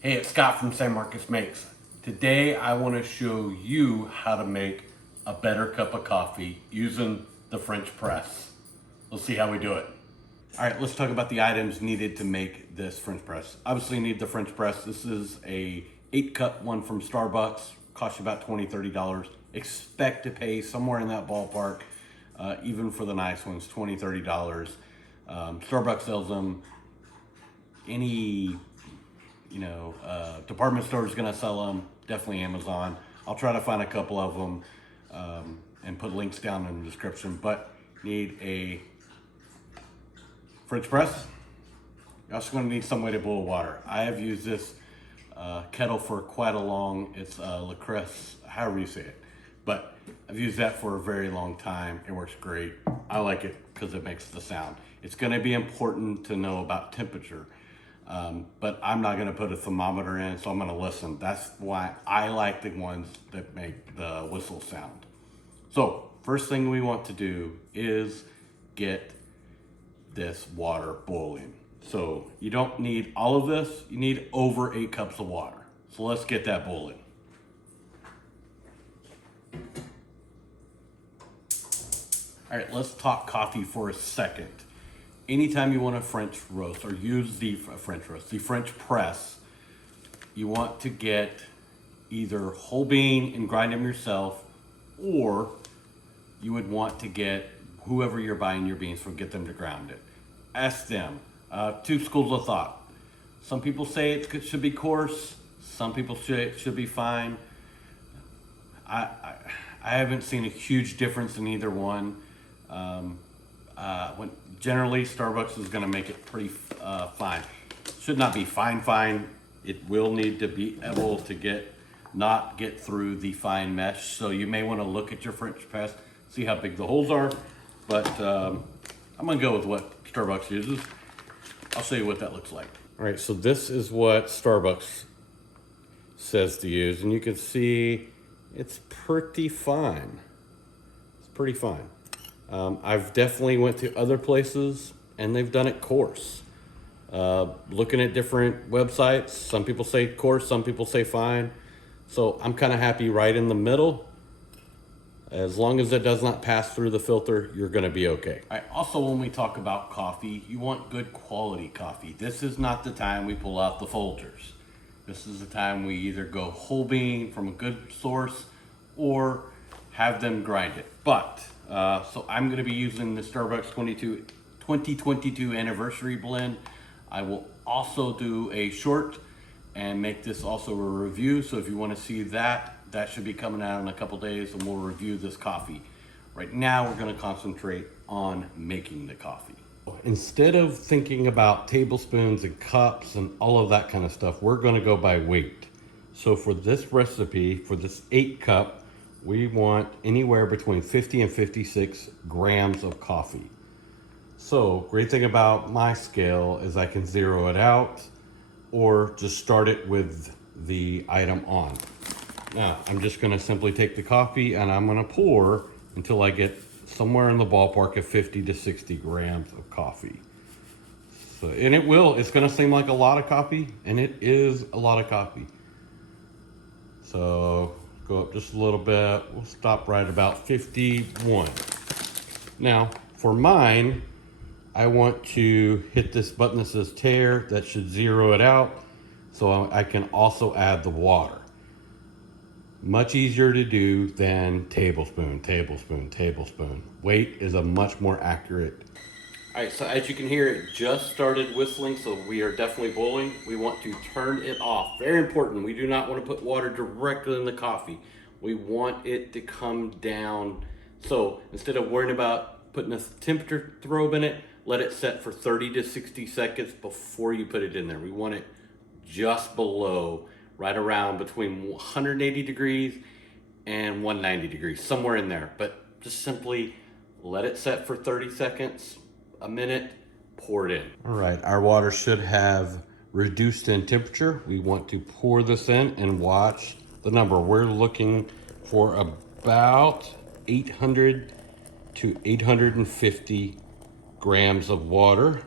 Hey, it's Scott from San Marcos Makes. Today I want to show you how to make a better cup of coffee using the French press. Let's see how we do it. All right, let's talk about the items needed to make this French press. Obviously you need the French press. This is a 8-cup one from Starbucks. Costs you about $20, $30. Expect to pay somewhere in that ballpark, even for the nice ones, $20, $30. Starbucks sells them. Any department store is gonna sell them. Definitely Amazon. I'll try to find a couple of them and put links down in the description. But need a French press. You're also gonna need some way to boil water. I have used this kettle for quite a long. It's Lacresse, however you say it. But I've used that for a very long time. It works great. I like it because it makes the sound. It's gonna be important to know about temperature. But I'm not gonna put a thermometer in, so I'm gonna listen. That's why I like the ones that make the whistle sound. So first thing we want to do is get this water boiling. So you don't need all of this, you need over 8 cups of water. So let's get that boiling. All right, let's talk coffee for a second. Anytime you want a French roast or use the French press, you want to get either whole bean and grind them yourself, or you would want to get whoever you're buying your beans from, get them to ground it. Ask them. Two schools of thought. Some people say it should be coarse. Some people say it should be fine. I haven't seen a huge difference in either one. Generally Starbucks is going to make it pretty fine. Should not be fine. It will need to be able to not get through the fine mesh. So you may want to look at your French press, see how big the holes are. But I'm going to go with what Starbucks uses. I'll show you what that looks like. All right, so this is what Starbucks says to use, and you can see it's pretty fine. It's pretty fine. I've definitely went to other places and they've done it coarse. Looking at different websites, some people say coarse, some people say fine. So I'm kind of happy right in the middle. As long as it does not pass through the filter, you're gonna be okay. All right, also, when we talk about coffee, you want good quality coffee. This is not the time we pull out the Folgers. This is the time we either go whole bean from a good source or have them grind it. But, so I'm gonna be using the Starbucks 2022 anniversary blend. I will also do a short and make this also a review. So if you wanna see that, that should be coming out in a couple days, and we'll review this coffee. Right now, we're gonna concentrate on making the coffee. Instead of thinking about tablespoons and cups and all of that kind of stuff, we're gonna go by weight. So for this recipe, for this 8-cup, we want anywhere between 50 and 56 grams of coffee. So great thing about my scale is I can zero it out or just start it with the item on. Now, I'm just gonna simply take the coffee and I'm gonna pour until I get somewhere in the ballpark of 50 to 60 grams of coffee. So, and it's gonna seem like a lot of coffee, and it is a lot of coffee. So, go up just a little bit. We'll stop right about 51. Now, for mine, I want to hit this button that says tare. That should zero it out. So I can also add the water. Much easier to do than tablespoon. Weight is a much more accurate. All right, so as you can hear, it just started whistling, so we are definitely boiling. We want to turn it off. Very important. We do not want to put water directly in the coffee. We want it to come down. So instead of worrying about putting a temperature probe in it, let it set for 30 to 60 seconds before you put it in there. We want it just below, right around between 180 degrees and 190 degrees, somewhere in there. But just simply let it set for 30 seconds, a minute, pour it in. All right, our water should have reduced in temperature. We want to pour this in and watch the number. We're looking for about 800 to 850 grams of water.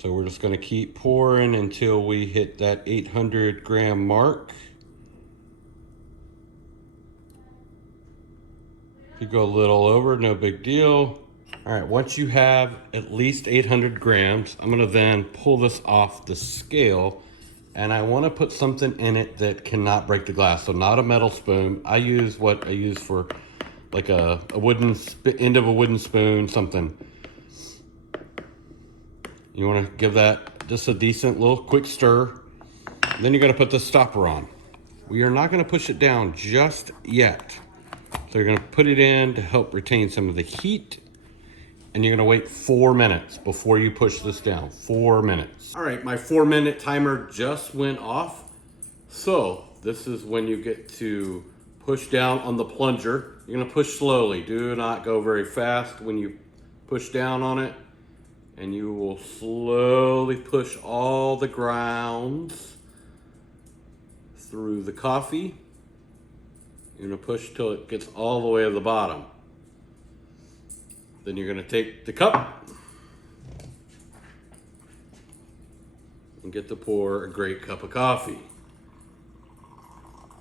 So we're just gonna keep pouring until we hit that 800 gram mark. If you go a little over, no big deal. All right, once you have at least 800 grams, I'm gonna then pull this off the scale, and I wanna put something in it that cannot break the glass. So not a metal spoon. I use what I use for like a wooden end of a wooden spoon, something. You wanna give that just a decent little quick stir. Then you're gonna put the stopper on. We are not gonna push it down just yet. So you're gonna put it in to help retain some of the heat, and you're gonna wait 4 minutes before you push this down. 4 minutes. All right, my 4-minute timer just went off. So this is when you get to push down on the plunger. You're gonna push slowly. Do not go very fast when you push down on it. And you will slowly push all the grounds through the coffee. You're gonna push till it gets all the way to the bottom. Then you're gonna take the cup and get to pour a great cup of coffee.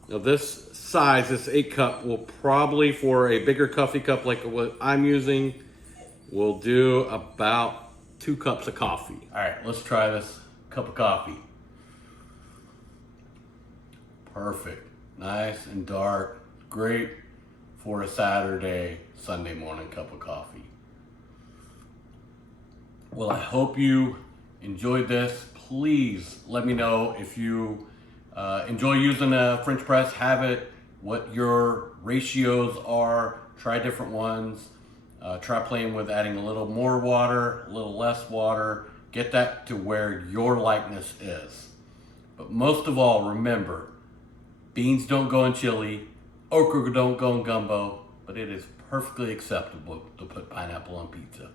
Now this size, this 8 cup, will probably, for a bigger coffee cup like what I'm using, will do about 2 cups of coffee. All right, let's try this cup of coffee. Perfect, nice and dark. Great for a Saturday, Sunday morning cup of coffee. Well, I hope you enjoyed this. Please let me know if you enjoy using a French press, have it, what your ratios are, try different ones. Try playing with adding a little more water, a little less water. Get that to where your likeness is. But most of all, remember, beans don't go in chili, okra don't go in gumbo, but it is perfectly acceptable to put pineapple on pizza.